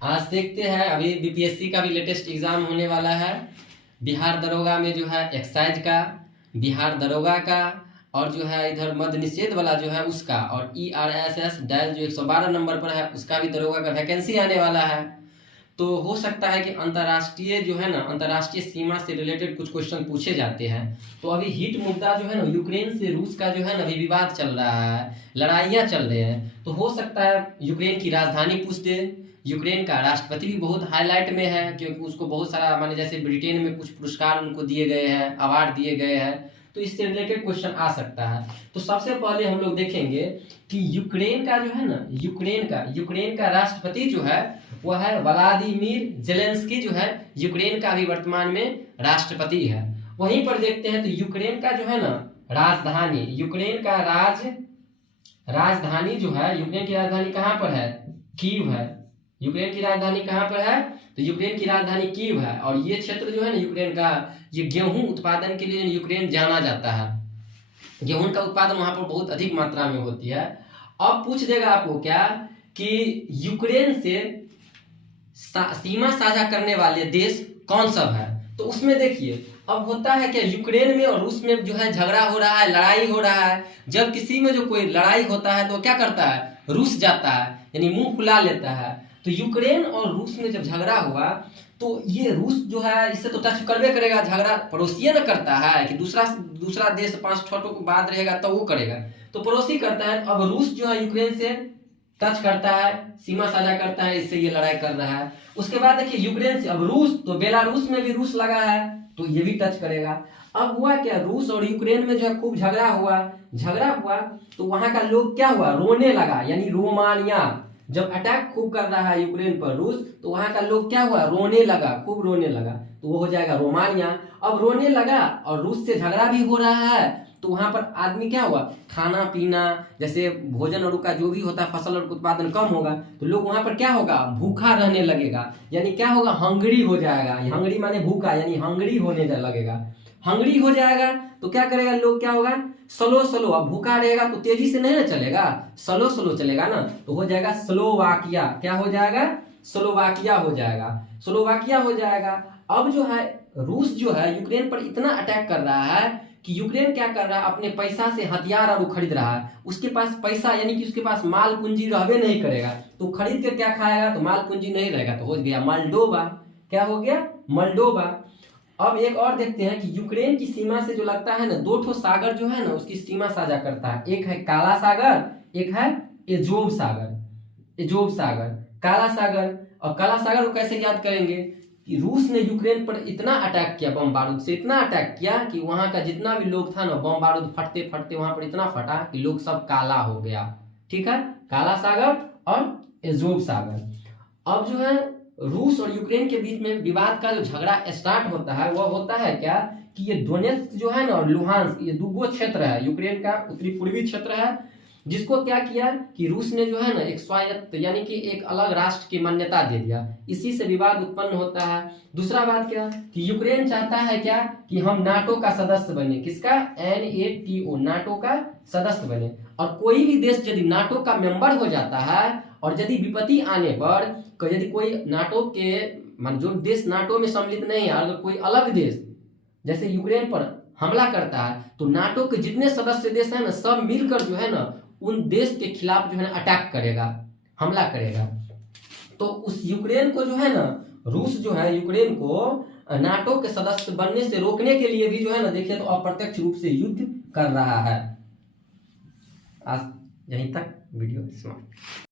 आज देखते हैं, अभी बीपीएससी का भी लेटेस्ट एग्जाम होने वाला है। बिहार दरोगा में जो है एक्साइज का, बिहार दरोगा का, और जो है इधर मद्य निषेध वाला जो है उसका, और ERSS डायल जो 112 नंबर पर है उसका भी दरोगा का वैकेंसी आने वाला है। तो हो सकता है कि अंतर्राष्ट्रीय जो है ना, अंतर्राष्ट्रीय सीमा से रिलेटेड कुछ क्वेश्चन पूछे जाते हैं। तो अभी हिट मुद्दा जो है ना, यूक्रेन से रूस का जो है ना, अभी विवाद चल रहा है, लड़ाइयाँ चल रहे हैं। तो हो सकता है यूक्रेन की राजधानी पूछ दे। यूक्रेन का राष्ट्रपति भी बहुत हाईलाइट में है, क्योंकि उसको बहुत सारा, माने जैसे ब्रिटेन में कुछ पुरस्कार उनको दिए गए हैं, अवार्ड दिए गए हैं, तो इससे रिलेटेड क्वेश्चन आ सकता है। तो सबसे पहले हम लोग देखेंगे कि यूक्रेन का जो है ना, यूक्रेन का राष्ट्रपति जो है वह है व्लादिमीर जेलेंस्की, जो है यूक्रेन का भी वर्तमान में राष्ट्रपति है। वहीं पर देखते हैं तो यूक्रेन का जो है ना राजधानी, यूक्रेन का राजधानी जो है, यूक्रेन की राजधानी कहाँ पर है? कीव है। यूक्रेन की राजधानी कहाँ पर है? तो यूक्रेन की राजधानी कीव है। और ये क्षेत्र जो है ना यूक्रेन का, ये गेहूं उत्पादन के लिए यूक्रेन जाना जाता है। गेहूं का उत्पादन वहां पर बहुत अधिक मात्रा में होती है। अब पूछ देगा आपको क्या कि यूक्रेन से सीमा साझा करने वाले देश कौन सब है? तो उसमें देखिए, अब होता है क्या, यूक्रेन में और रूस में जो है झगड़ा हो रहा है, लड़ाई हो रहा है। जब किसी में जो कोई लड़ाई होता है तो क्या करता है? रूस जाता है, यानी मुंह फुला लेता है। तो यूक्रेन और रूस में जब झगड़ा हुआ तो ये रूस जो है इससे तो टच करवे करेगा, झगड़ा पड़ोसी न करता है कि दूसरा देश 5 छोटों को बाद रहेगा तो वो करेगा, तो पड़ोसी करता है। अब रूस जो है यूक्रेन से टच करता है, सीमा साझा करता है, इससे ये लड़ाई कर रहा है। उसके बाद देखिए यूक्रेन से अब रूस, तो बेलारूस में भी रूस लगा है, तो ये भी टच करेगा। अब हुआ क्या, रूस और यूक्रेन में जो है खूब झगड़ा हुआ तो वहां का लोग क्या हुआ, रोने लगा। यानी रोमानिया, जब अटैक खूब कर रहा है यूक्रेन पर रूस, तो वहां का लोग क्या हुआ, रोने लगा, खूब रोने लगा, तो वो हो जाएगा रोमानिया। अब रोने लगा और रूस से झगड़ा भी हो रहा है, तो वहां पर आदमी क्या हुआ, खाना पीना, जैसे भोजन और का जो भी होता है, फसल और उत्पादन कम होगा, तो लोग वहां पर क्या होगा, भूखा रहने लगेगा। यानी क्या होगा, हंगरी हो जाएगा। हंगरी माने भूखा, यानी हंगरी होने लगेगा। हंगरी हो जाएगा तो क्या करेगा लोग, क्या होगा, स्लो। अब भूखा रहेगा तो तेजी से नहीं ना चलेगा, स्लो चलेगा ना, तो हो जाएगा स्लोवाकिया। क्या हो जाएगा, स्लोवाकिया हो जाएगा। अब जो है रूस जो है यूक्रेन पर इतना अटैक कर रहा है कि यूक्रेन क्या कर रहा है, अपने पैसा से हथियार और खरीद रहा है। उसके पास पैसा, यानी कि उसके पास माल पूंजी रहबे नहीं करेगा, तो खरीद के क्या खाएगा, तो माल पूंजी नहीं रहेगा, तो हो गया मोल्डोवा। क्या हो गया, मोल्डोवा। अब एक और देखते हैं कि यूक्रेन की सीमा से जो लगता है ना, 2 सागर जो है ना उसकी सीमा साझा करता है। एक है काला सागर, एक है एजोव सागर। काला सागर, और काला सागर को कैसे याद करेंगे कि रूस ने यूक्रेन पर इतना अटैक किया, बम बारूद से इतना अटैक किया कि वहां का जितना भी लोग था ना, बम बारूद फटते फटते वहां पर इतना फटा कि लोग सब काला हो गया। ठीक है, काला सागर और एजोव सागर। अब जो है रूस और यूक्रेन के बीच में विवाद का जो झगड़ा स्टार्ट होता है, वह होता है क्या कि ये दोनेत्स्क जो है ना और लुहांस्क, ये 2 क्षेत्र है, यूक्रेन का उत्तरी पूर्वी क्षेत्र है, जिसको क्या किया कि रूस ने जो है ना एक स्वायत्त, यानी कि एक अलग राष्ट्र की मान्यता दे दिया। इसी से विवाद उत्पन्न होता है। दूसरा बात क्या कि यूक्रेन चाहता है क्या कि हम नाटो का सदस्य बने। किसका, NATO, नाटो का सदस्य बने। और कोई भी देश यदि नाटो का मेंबर हो जाता है, और यदि विपत्ति आने पर यदि कोई नाटो के, मान जो देश नाटो में सम्मिलित नहीं है, अगर कोई अलग देश जैसे यूक्रेन पर हमला करता है, तो नाटो के जितने सदस्य देश हैं ना, सब मिलकर जो है ना उन देश के खिलाफ जो है ना अटैक करेगा, हमला करेगा। तो उस यूक्रेन को जो है ना, रूस जो है यूक्रेन को नाटो के सदस्य बनने से रोकने के लिए भी जो है ना, देखिए तो अप्रत्यक्ष रूप से युद्ध कर रहा है। आज यहीं तक वीडियो समाप्त।